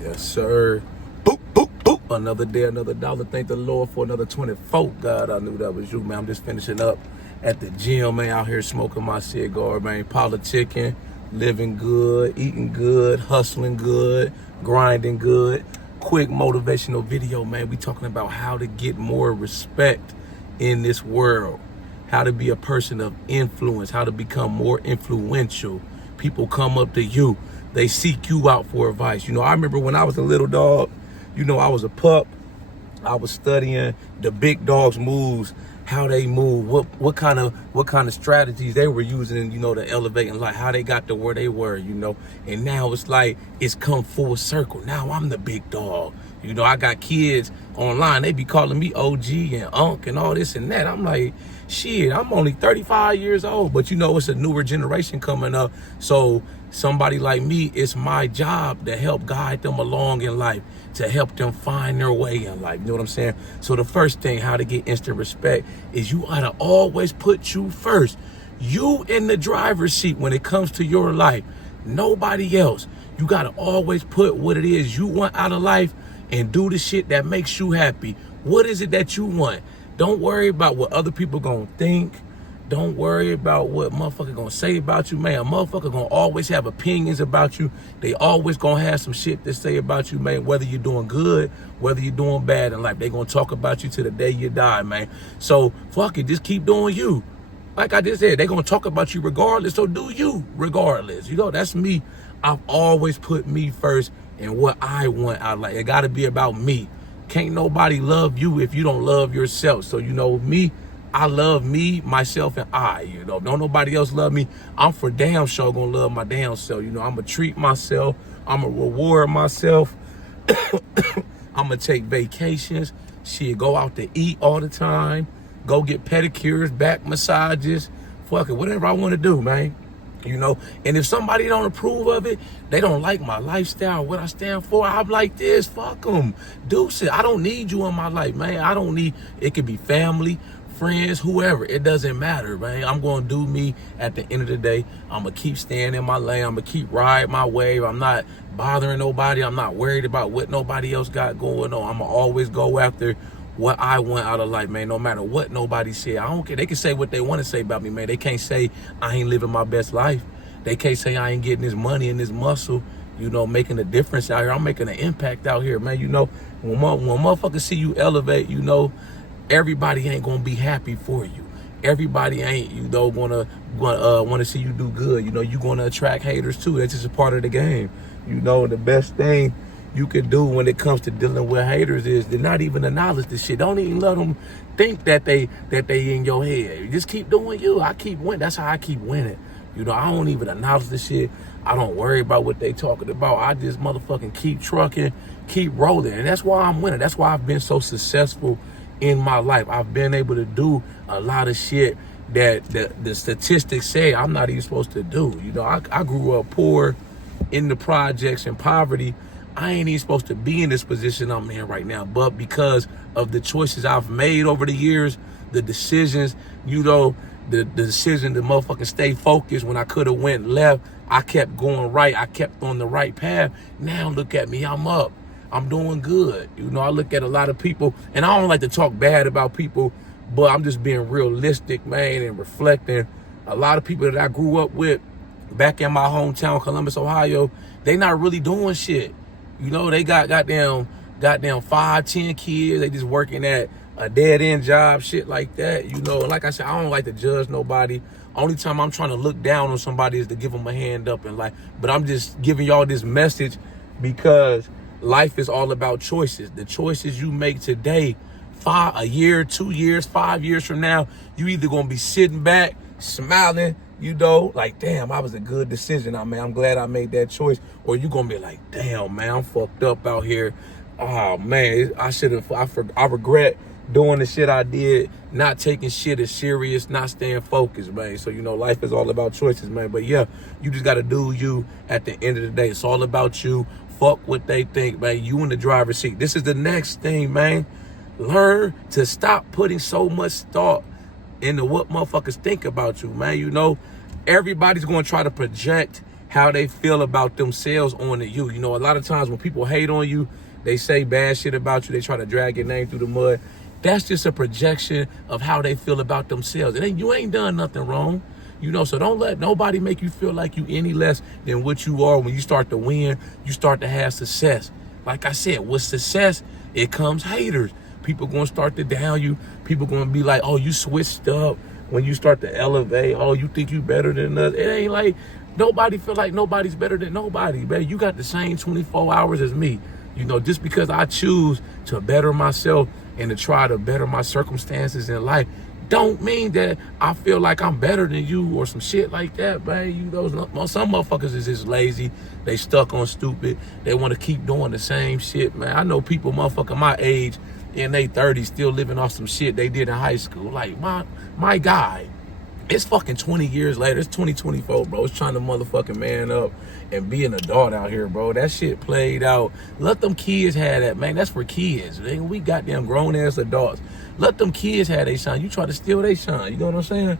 Yes, sir. Boop, boop, boop. Another day, another dollar. Thank the Lord for another 24. God, I knew that was you, man. I'm just finishing up at the gym, man. Out here smoking my cigar, man. Politicking, living good, eating good, hustling good, grinding good. Quick motivational video, man. We talking about how to get more respect in this world. How to be a person of influence. How to become more influential. People come up to you. They seek you out for advice. You know, I remember when I was a little dog, you know, I was a pup. I was studying the big dogs' moves, how they move, what kind of strategies they were using, you know, to elevate in life, how they got to where they were, you know. And now it's like it's come full circle. Now I'm the big dog. You know, I got kids online. They be calling me OG and Unc and all this and that. I'm like, shit, I'm only 35 years old. But, you know, it's a newer generation coming up. So somebody like me, it's my job to help guide them along in life, to help them find their way in life. You know what I'm saying? So the first thing, how to get instant respect, is you ought to always put you first. You in the driver's seat when it comes to your life. Nobody else. You got to always put what it is you want out of life and do the shit that makes you happy. What is it that you want? Don't worry about what other people gonna think. Don't worry about what motherfucker gonna say about you, man. A motherfucker gonna always have opinions about you. They always gonna have some shit to say about you, man. Whether you're doing good, whether you're doing bad in life, they gonna talk about you till the day you die, man. So fuck it, just keep doing you. Like I just said, they gonna talk about you regardless, so do you regardless. You know, that's me. I've always put me first and what I want out of life. It gotta be about me. Can't nobody love you if you don't love yourself. So, you know, me, I love me, myself, and I, you know. Don't nobody else love me. I'm for damn sure gonna love my damn self. You know, I'm gonna treat myself. I'm gonna reward myself. I'm gonna take vacations. Shit, go out to eat all the time. Go get pedicures, back massages. Fuck it, whatever I want to do, man. You know, and if somebody don't approve of it, they don't like my lifestyle, what I stand for, I'm like this, fuck them. Deuce it. I don't need you in my life, man. I don't need, it could be family, friends, whoever. It doesn't matter, man. I'm going to do me at the end of the day. I'm going to keep staying in my lane. I'm going to keep riding my wave. I'm not bothering nobody. I'm not worried about what nobody else got going on. I'm going to always go after what I want out of life, man, no matter what nobody say. I don't care. They can say what they want to say about me, man. They can't say I ain't living my best life. They can't say I ain't getting this money and this muscle, you know, making a difference out here. I'm making an impact out here, man. You know, when motherfuckers see you elevate, you know, everybody ain't going to be happy for you. Everybody ain't, you know, want to see you do good. You know, you're going to attract haters too. That's just a part of the game. You know, the best thing you can do when it comes to dealing with haters is to not even acknowledge this shit. Don't even let them think that they in your head. You just keep doing you. I keep winning. That's how I keep winning. You know, I don't even acknowledge this shit. I don't worry about what they talking about. I just motherfucking keep trucking, keep rolling. And that's why I'm winning. That's why I've been so successful in my life. I've been able to do a lot of shit that the statistics say I'm not even supposed to do. You know, I grew up poor, in the projects and poverty. I ain't even supposed to be in this position I'm in right now, but because of the choices I've made over the years, the decisions, you know, the decision to motherfucking stay focused when I could have went left, I kept going right. I kept on the right path. Now look at me, I'm up. I'm doing good. You know, I look at a lot of people, and I don't like to talk bad about people, but I'm just being realistic, man, and reflecting. A lot of people that I grew up with back in my hometown, Columbus, Ohio, they not really doing shit. You know, they got goddamn 5, 10 kids. They just working at a dead end job, shit like that. You know, and like I said, I don't like to judge nobody. Only time I'm trying to look down on somebody is to give them a hand up in life. But I'm just giving y'all this message because life is all about choices. The choices you make today, a year, 2 years, 5 years from now, you either gonna be sitting back, smiling, you know, like, damn, I was a good decision. I'm glad I made that choice. Or you gonna be like, damn, man, I'm fucked up out here. Oh man, I regret doing the shit I did, not taking shit as serious, not staying focused, man. So, you know, life is all about choices, man. But yeah, you just gotta do you at the end of the day. It's all about you. Fuck what they think, man. You in the driver's seat. This is the next thing, man. Learn to stop putting so much thought into what motherfuckers think about you, man. You know, everybody's going to try to project how they feel about themselves on to you. You know, a lot of times when people hate on you, they say bad shit about you, they try to drag your name through the mud. That's just a projection of how they feel about themselves. You ain't done nothing wrong. You know, so don't let nobody make you feel like you any less than what you are. When you start to win, you start to have success. Like I said, with success, it comes haters. People gonna start to down you. People gonna be like, oh, you switched up. When you start to elevate, oh, you think you better than us. It ain't like nobody feel like nobody's better than nobody, man. You got the same 24 hours as me. You know, just because I choose to better myself and to try to better my circumstances in life, don't mean that I feel like I'm better than you or some shit like that, man. You know, some motherfuckers is just lazy. They stuck on stupid. They want to keep doing the same shit, man. I know people, motherfucker, my age, in their 30s, still living off some shit they did in high school. Like, my guy, it's fucking 20 years later. It's 2024, bro. It's trying to motherfucking man up and be an adult out here, bro. That shit played out. Let them kids have that, man. That's for kids. We goddamn grown-ass adults. Let them kids have their shine. You try to steal their shine. You know what I'm saying?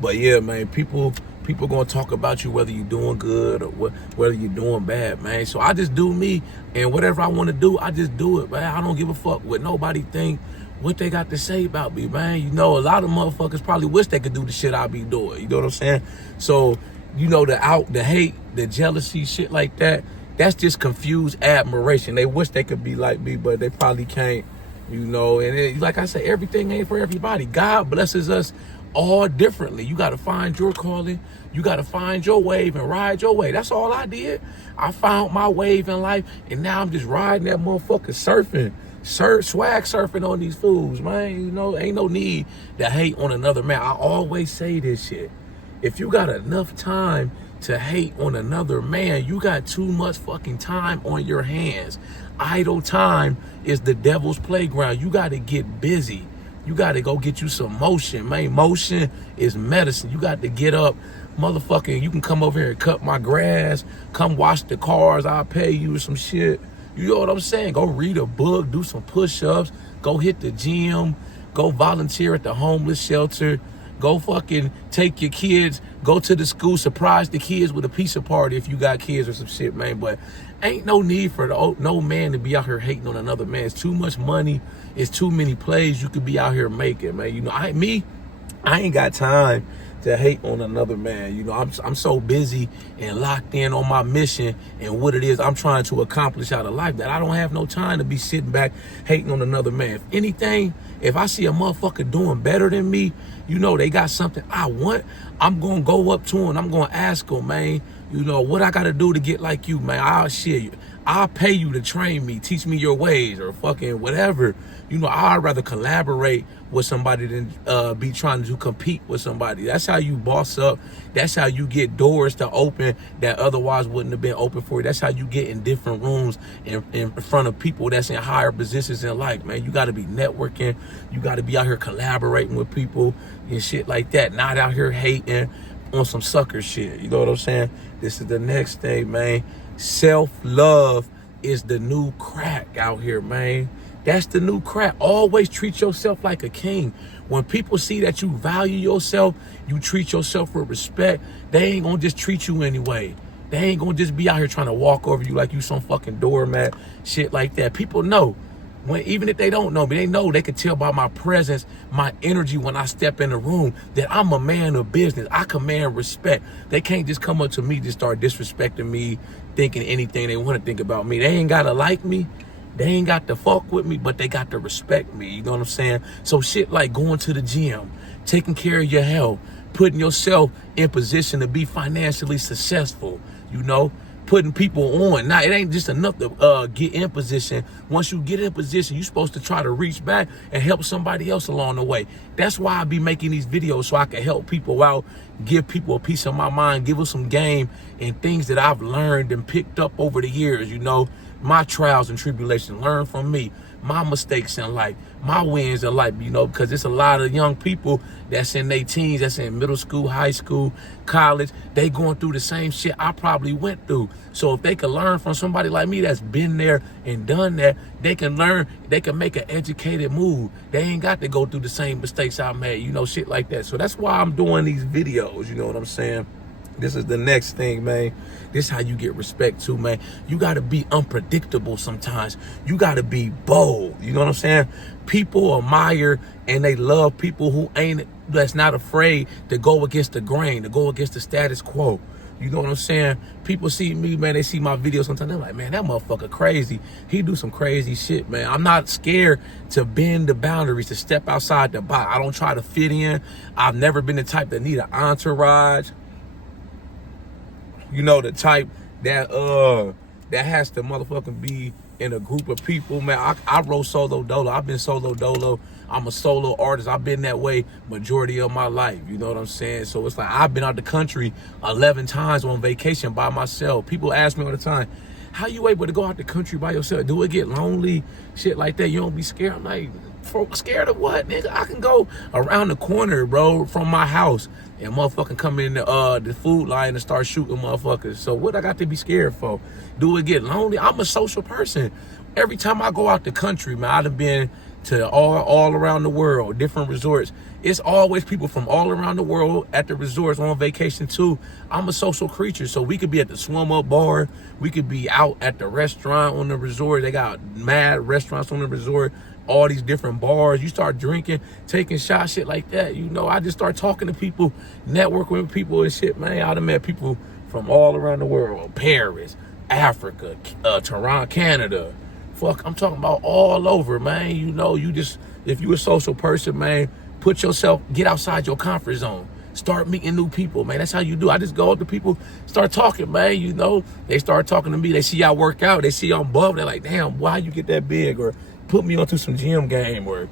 But yeah, man, people gonna talk about you whether you're doing good or whether you're doing bad, man. So I just do me, and whatever I want to do, I just do it, man. I don't give a fuck what nobody think, what they got to say about me, man. You know, a lot of motherfuckers probably wish they could do the shit I be doing. You know what I'm saying? So, you know, the hate, the jealousy, shit like that, that's just confused admiration. They wish they could be like me, but they probably can't, you know. And like I said, everything ain't for everybody. God blesses us all differently. You got to find your calling. You got to find your wave and ride your wave. That's all I did. I found my wave in life, and now I'm just riding that motherfucker, surfing, swag surfing on these fools, man. You know, ain't no need to hate on another man. I always say this shit. If you got enough time to hate on another man, you got too much fucking time on your hands. Idle time is the devil's playground. You got to get busy. You got to go get you some motion, man. Motion is medicine. You got to get up, motherfucking. You can come over here and cut my grass. Come wash the cars. I'll pay you some shit. You know what I'm saying? Go read a book. Do some push-ups. Go hit the gym. Go volunteer at the homeless shelter. Go fucking take your kids. Go to the school. Surprise the kids with a pizza party if you got kids or some shit, man. But ain't no need for no man to be out here hating on another man. It's too much money. It's too many plays you could be out here making, man. You know, I ain't got time to hate on another man. You know, I'm so busy and locked in on my mission and what it is I'm trying to accomplish out of life that I don't have no time to be sitting back hating on another man. If anything, if I see a motherfucker doing better than me, you know, they got something I want, I'm going to go up to him. I'm going to ask him, man, you know, what I got to do to get like you, man. I'll pay you to train me, teach me your ways or fucking whatever. You know, I'd rather collaborate with somebody than be trying to compete with somebody. That's how you boss up. That's how you get doors to open that otherwise wouldn't have been open for you. That's how you get in different rooms in front of people that's in higher positions in life, man. You got to be networking. You got to be out here collaborating with people and shit like that. Not out here hating on some sucker shit. You know what I'm saying? This is the next thing, man. Self-love is the new crack out here, man. That's the new crack. Always treat yourself like a king. When people see that you value yourself, you treat yourself with respect, they ain't gonna just treat you anyway. They ain't gonna just be out here trying to walk over you like you some fucking doormat, shit like that. People know. Even if they don't know me, they know, they can tell by my presence, my energy when I step in the room that I'm a man of business. I command respect. They can't just come up to me to start disrespecting me, thinking anything they want to think about me. They ain't got to like me. They ain't got to fuck with me, but they got to respect me. You know what I'm saying? So shit like going to the gym, taking care of your health, putting yourself in position to be financially successful, you know? Putting people on. Now, it ain't just enough to get in position. Once you get in position, you're supposed to try to reach back and help somebody else along the way. That's why I be making these videos, so I can help people out, give people a piece of my mind, give them some game and things that I've learned and picked up over the years, you know, my trials and tribulations, learn from me, my mistakes in life, my wins in life, you know, because it's a lot of young people that's in their teens, that's in middle school, high school, college, they going through the same shit I probably went through. So if they can learn from somebody like me that's been there and done that, they can learn, they can make an educated move. They ain't got to go through the same mistakes I made, you know, shit like that. So that's why I'm doing these videos, you know what I'm saying? This is the next thing, man. This is how you get respect too, man. You got to be unpredictable sometimes. You got to be bold. You know what I'm saying? People admire and they love people who that's not afraid to go against the grain, to go against the status quo. You know what I'm saying? People see me, man, they see my videos sometimes. They're like, man, that motherfucker crazy. He do some crazy shit, man. I'm not scared to bend the boundaries, to step outside the box. I don't try to fit in. I've never been the type that need an entourage. You know, the type that has to motherfucking be in a group of people, man. I wrote solo dolo. I've been solo dolo. I'm a solo artist. I've been that way majority of my life. You know what I'm saying? So it's like I've been out the country 11 times on vacation by myself. People ask me all the time, how you able to go out the country by yourself? Do it get lonely? Shit like that. You don't be scared? I'm like, scared of what, nigga? I can go around the corner, bro, from my house and motherfucking come in the food line and start shooting motherfuckers. So what I got to be scared for? Do it get lonely? I'm a social person. Every time I go out the country, man, I done been to all around the world, different resorts. It's always people from all around the world at the resorts on vacation too. I'm a social creature, so we could be at the swim up bar. We could be out at the restaurant on the resort. They got mad restaurants on the resort, all these different bars. You start drinking, taking shots, shit like that. You know, I just start talking to people, networking with people and shit, man. I done met people from all around the world, Paris, Africa, Toronto, Canada. Fuck, I'm talking about all over, man. You know, if you a social person, man, get outside your comfort zone. Start meeting new people, man. That's how you do. I just go up to people, start talking, man. You know, they start talking to me. They see I work out. They see I'm buff. They're like, damn, why you get that big? Or put me onto some gym game. Or,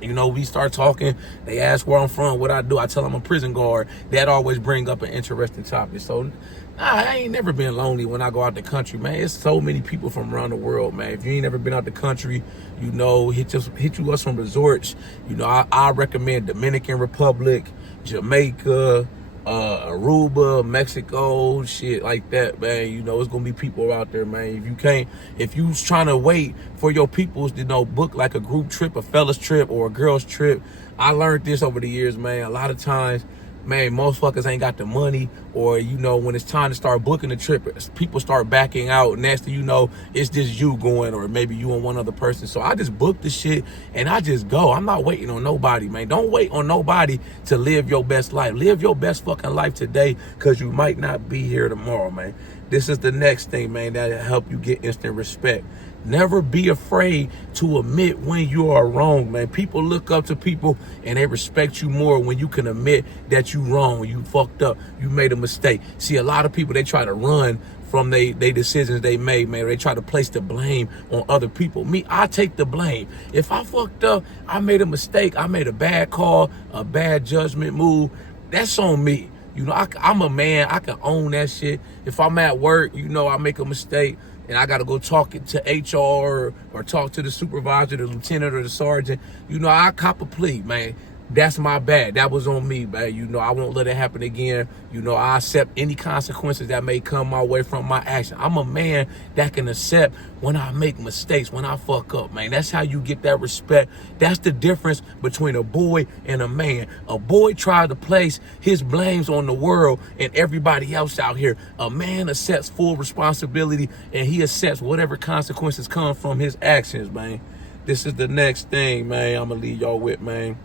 you know, we start talking. They ask where I'm from, what I do. I tell them I'm a prison guard. That always bring up an interesting topic. So, I ain't never been lonely when I go out the country, man. It's so many people from around the world, man. If you ain't never been out the country, you know, hit you up some resorts. You know, I recommend Dominican Republic, Jamaica, Aruba, Mexico, shit like that, man. You know, it's gonna be people out there, man. If you trying to wait for your peoples to, you know, book like a group trip, a fella's trip, or a girl's trip, I learned this over the years, man. A lot of times, man, most fuckers ain't got the money, or, you know, when it's time to start booking the trip, people start backing out. Next thing you know, it's just you going, or maybe you and one other person. So I just book the shit and I just go. I'm not waiting on nobody, man. Don't wait on nobody to live your best life. Live your best fucking life today, because you might not be here tomorrow, man. This is the next thing, man, that'll help you get instant respect. Never be afraid to admit when you are wrong, man. People look up to people and they respect you more when you can admit that you wrong, you fucked up, you made a mistake. See, a lot of people, they try to run from they decisions they made, man. They try to place the blame on other people. Me, I take the blame. If I fucked up, I made a mistake, I made a bad call, a bad judgment move, that's on me. You know, I'm a man, I can own that shit. If I'm at work, you know, I make a mistake and I got to go talk to HR or talk to the supervisor, the lieutenant or the sergeant, you know, I cop a plea, man. That's my bad. That was on me, man. You know, I won't let it happen again. You know, I accept any consequences that may come my way from my action. I'm a man that can accept when I make mistakes, when I fuck up, man. That's how you get that respect. That's the difference between a boy and a man. A boy tries to place his blames on the world and everybody else out here. A man accepts full responsibility and he accepts whatever consequences come from his actions, man. This is the next thing, man, I'm gonna leave y'all with, man.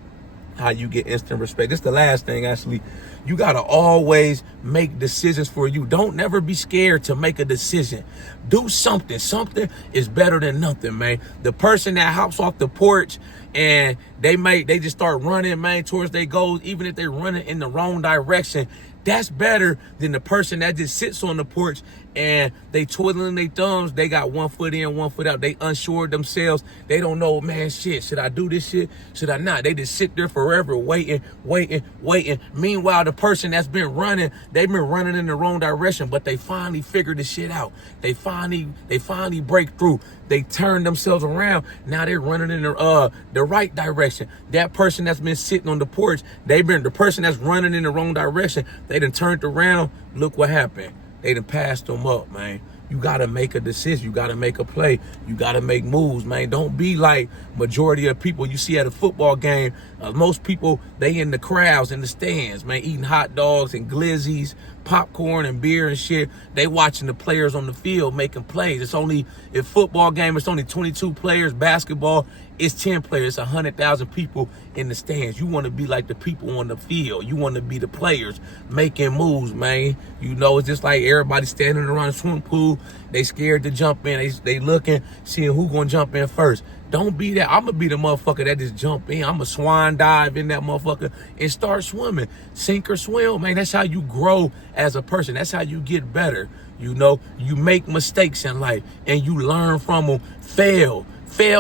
How you get instant respect. This is the last thing, actually. You got to always make decisions for you. Don't never be scared to make a decision. Do something. Something is better than nothing, man. The person that hops off the porch and they just start running, man, towards their goals, even if they're running in the wrong direction, that's better than the person that just sits on the porch and they twiddling their thumbs. They got one foot in, one foot out. They unsure themselves. They don't know, man, shit, should I do this shit? Should I not? They just sit there forever waiting. Meanwhile, the person that's been running, they've been running in the wrong direction, but they finally figured the shit out. They finally break through. They turn themselves around. Now they're running in the right direction. That person that's been sitting on the porch, the person that's running in the wrong direction, they done turned around. Look what happened. They done passed them up, man. You got to make a decision. You got to make a play. You got to make moves, man. Don't be like majority of people you see at a football game. Most people, they in the crowds, in the stands, man, eating hot dogs and glizzies, popcorn and beer and shit. They watching the players on the field making plays. It's only, if football game, it's only 22 players. Basketball, it's 10 players. It's 100,000 people in the stands. You want to be like the people on the field. You want to be the players making moves, man. You know, it's just like everybody standing around the swimming pool. They scared to jump in. They looking, seeing who gonna jump in first. Don't be that. I'm going to be the motherfucker that just jump in. I'm going to swan dive in that motherfucker and start swimming. Sink or swim, man. That's how you grow as a person. That's how you get better. You know, you make mistakes in life and you learn from them. Fail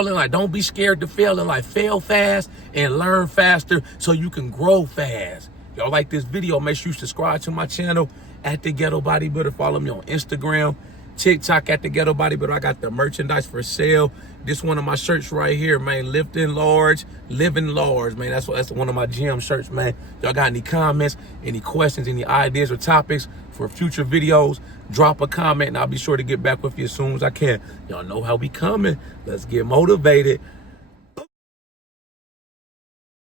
in life. Don't be scared to fail in life. Fail fast and learn faster so you can grow fast. Y'all like this video, make sure you subscribe to my channel at The Ghetto Bodybuilder. Follow me on Instagram, TikTok at The Ghetto Bodybuilder. I got the merchandise for sale. This one of my shirts right here, man. Lifting large, living large, man. That's one of my gym shirts, man. Y'all got any comments, any questions, any ideas or topics for future videos? Drop a comment and I'll be sure to get back with you as soon as I can. Y'all know how we coming. Let's get motivated.